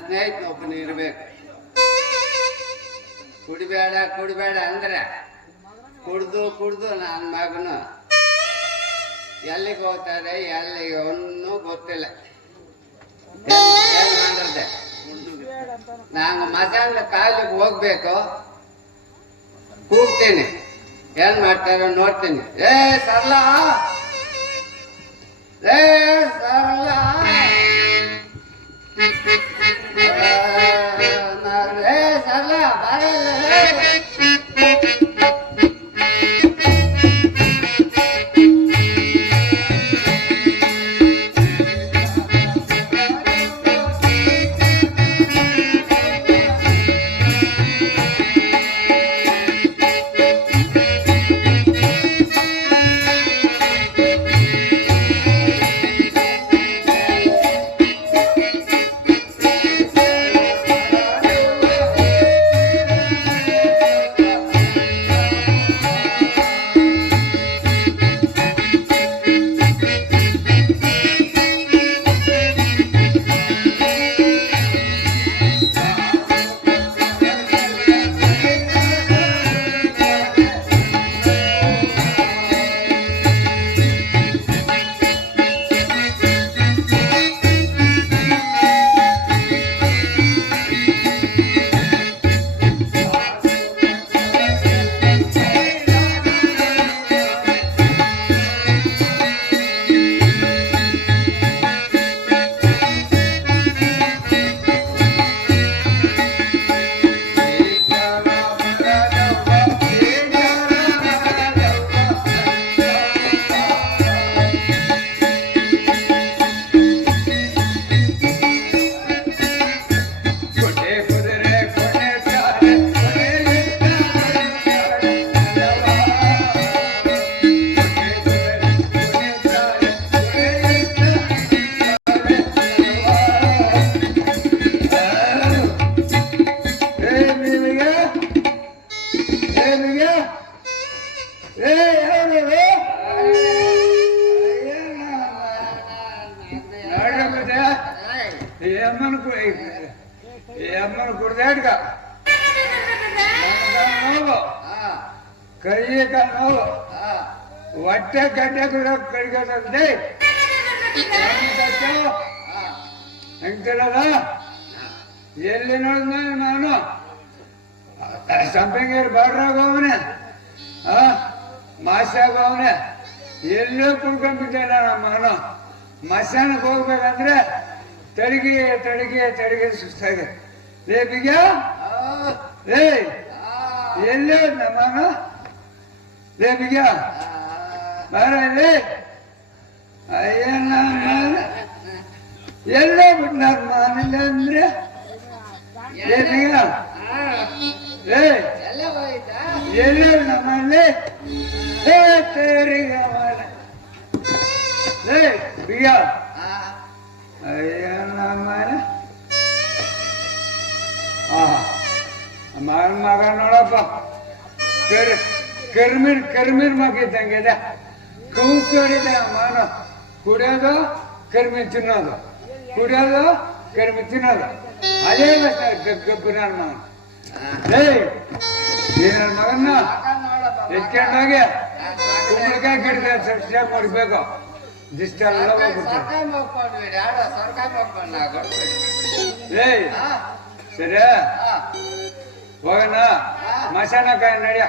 ಸ್ನೇಹಿತನೊಬ್ಬನು ಇರ್ಬೇಕು. ಕುಡಿಬೇಡ ಕುಡಿಬೇಡ ಅಂದ್ರೆ ಕುಡ್ದು ಕುಡ್ದು ನನ್ನ ಮಗನು ಎಲ್ಲಿಗೆ ಹೋಗ್ತಾರೆ, ಎಲ್ಲಿಗೆ ಒನ್ನೂ ಗೊತ್ತಿಲ್ಲ. ಏನ್ ಮಾಡಿದೆ, ನಾನು ಮಸಾಲ ಕಾಲಿಗೆ ಹೋಗ್ಬೇಕು, ಕೂಗ್ತೀನಿ, ಏನ್ ಮಾಡ್ತಾರೋ ನೋಡ್ತೀನಿ. ಏ ಸರ್ಲಾ, ಏ ಸರ್ಲಾ, ಏ ಸರ್ಲಾ ಬರಲ್ಲ. ಅಮ್ಮನ ಕುಡ್ದಾಡ್ಗ ಕೈ ನೋವು ಹೊಟ್ಟೆ ಗಡ್ಡೆ ಕಡಿಗದೆ ಹೆಂಗ್ತಿರಲ್ಲ. ಎಲ್ಲಿ ನೋಡಿದ ನಾನು ಸಂಪಂಗೇರಿ ಬಾಡ್ರಾಗ ಹೋವನೆ, ಮಾಸಾಗ ಹೋವನೆ, ಎಲ್ಲೂ ಕುಡ್ಕೊಂಡ್ಬಿಟ್ಟಿಲ್ಲ ನಮ್ಮ ಮಗನು. ಮಸಾನಕ್ಕೆ ಹೋಗ್ಬೇಕಂದ್ರೆ ತಡಿಗೆ ತಡಿಗೆ ತಡಿಗೆ ಸುಸ್ತಾಗಿದೆ. ಲೇ ಬಿಗ, ಏ ಎಲ್ಲೇ ನಮ್ಮ ಲೇ ಬಿಗ ಬಾರಲ್ಲಿ. ಅಯ್ಯ ಎಲ್ಲೇ ಬಿಟ್ಟು ನನ್ನ ಮನೇಲಿ ಅಂದ್ರೆ ಲೇ ಬಿಗ, ಏ ಎಲ್ಲೇ ನಮ್ಮಲ್ಲಿ ತೇರಿಗೆ ಲೇ ಬಿಗ. ಅಯ್ಯ ನಮ್ಮನೆ ಮಗ ನೋಡಪ್ಪ, ಕರ್ಮೀರ್ ಮಗಿದ್ದಂಗಿದೆ. ಕೂಸೋಡಿದೆ ಮಾನು. ಕುಡಿಯೋದು ಕರ್ಮಿ ತಿನ್ನೋದು, ಕುಡಿಯೋದು ಕರ್ಮಿ ತಿನ್ನೋದು, ಅದೇ ಗಬ್ಬು ನನ್ನ ಮಗನ. ನನ್ನ ಮಗನ್ನ ಎತ್ಕೊಂಡೋಗಿ ಕುಂಬಳಕಾಯಿ ಗಿಡದ ಸಬ್ಸಿಡಿಯಾಗಿ ಮಾಡ್ಬೇಕು. ದಿಷ್ಟೆಲ್ಲ ಏಯ್ ಸರಿ ಹೋಗೋಣ ಮಸಾನಕಾಯಿ ನಡಿಯ.